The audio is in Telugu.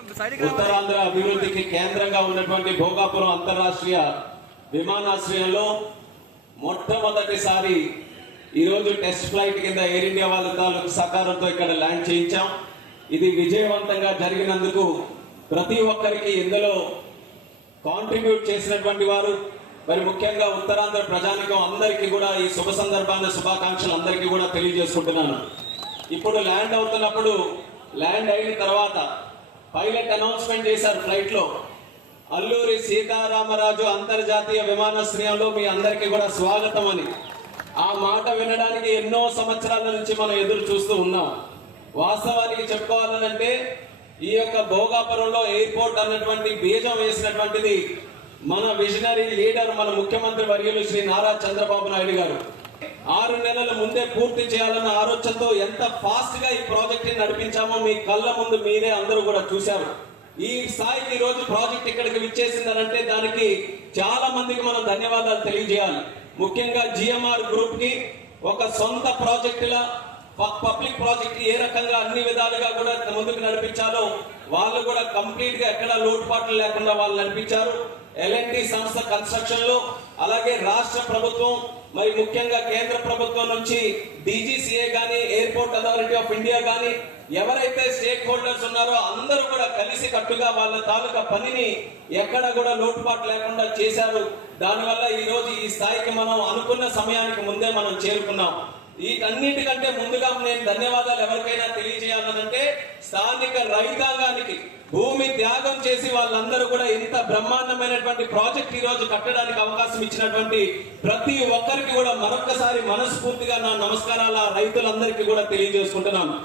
ఉత్తరాంధ్ర అభివృద్ధికి కేంద్రంగా ఉన్నటువంటి భోగాపురం అంతర్రాష్ట్రీయ విమానాశ్రయంలో మొట్టమొదటిసారి ఈరోజు టెస్ట్ ఫ్లైట్ కింద ఎయిర్ ఇండియా వాళ్ళ తాలూకు సహకారంతో ఇక్కడ ల్యాండ్ చేయించాం. ఇది విజయవంతంగా జరిగినందుకు ప్రతి ఒక్కరికి ఇందులో కాంట్రిబ్యూట్ చేసినటువంటి వారు మరి ముఖ్యంగా ఉత్తరాంధ్ర ప్రజానికం అందరికీ కూడా ఈ శుభ సందర్భాన్ని శుభాకాంక్షలు అందరికీ కూడా తెలియజేసుకుంటున్నాను. ఇప్పుడు ల్యాండ్ అవుతున్నప్పుడు ల్యాండ్ అయిన తర్వాత పైలట్ అనౌన్స్మెంట్ చేశారు ఫ్లైట్ లో, అల్లూరి సీతారామరాజు అంతర్జాతీయ విమానాశ్రయంలో మీ అందరికీ కూడా స్వాగతం అని. ఆ మాట వినడానికి ఎన్నో సంవత్సరాల నుంచి మనం ఎదురు చూస్తూ ఉన్నాం. వాస్తవానికి చెప్పుకోవాలంటే ఈ యొక్క భోగాపురంలో ఎయిర్పోర్ట్ అన్నటువంటి బీజం వేసినటువంటిది మన విజనరీ లీడర్, మన ముఖ్యమంత్రి వర్యులు శ్రీ నారా చంద్రబాబు నాయుడు గారు. 6 నెలల ముందే పూర్తి చేయాలన్న ఆలోచనతో ఎంత ఫాస్ట్ గా ఈ ప్రాజెక్ట్ ని నడిపించామో మీ కళ్ళ ముందు మీరే అందరూ కూడా చూశారు. ఈ స్థాయికి ఈ రోజు ప్రాజెక్ట్ ఇక్కడికి విచ్చేసిందనంటే దానికి చాలా మందికి మనం ధన్యవాదాలు తెలియజేయాలి. ముఖ్యంగా జిఎంఆర్ గ్రూప్ కి ఒక సొంత ప్రాజెక్టులా పబ్లిక్ ప్రాజెక్ట్ ఏ రకంగా అన్ని విధాలుగా కూడా ముందుకు నడిపించాలో వాళ్ళు కూడా కంప్లీట్ గా ఎక్కడ లోటుపాట్లు లేకుండా వాళ్ళు నడిపించారు. ఎల్ఎన్టీ సంస్థ కన్స్ట్రక్షన్ లో, అలాగే రాష్ట్ర ప్రభుత్వం మరి ముఖ్యంగా కేంద్ర ప్రభుత్వం నుంచి డీజీసీఏ గానీ, ఎయిర్పోర్ట్ అథారిటీ ఆఫ్ ఇండియా గానీ ఎవరైతే స్టేక్ హోల్డర్స్ ఉన్నారో అందరూ కూడా కలిసి కట్టుగా వాళ్ళ తాలూకా పనిని ఎక్కడ కూడా లోటుపాటు లేకుండా చేశారు. దానివల్ల ఈ రోజు ఈ స్థాయికి మనం అనుకున్న సమయానికి ముందే మనం చేరుకున్నాం. వీటన్నిటికంటే ముందుగా నేను ధన్యవాదాలు ఎవరికైనా తెలియజేయాలనంటే స్థానిక రైతాంగానికి, భూమి త్యాగం చేసి వాళ్ళందరూ కూడా ఇంత బ్రహ్మాండమైనటువంటి ప్రాజెక్ట్ ఈ రోజు కట్టడానికి అవకాశం ఇచ్చినటువంటి ప్రతి ఒక్కరికి కూడా మరొక్కసారి మనస్ఫూర్తిగా నా నమస్కారాల రైతులందరికీ కూడా తెలియజేసుకుంటున్నాను.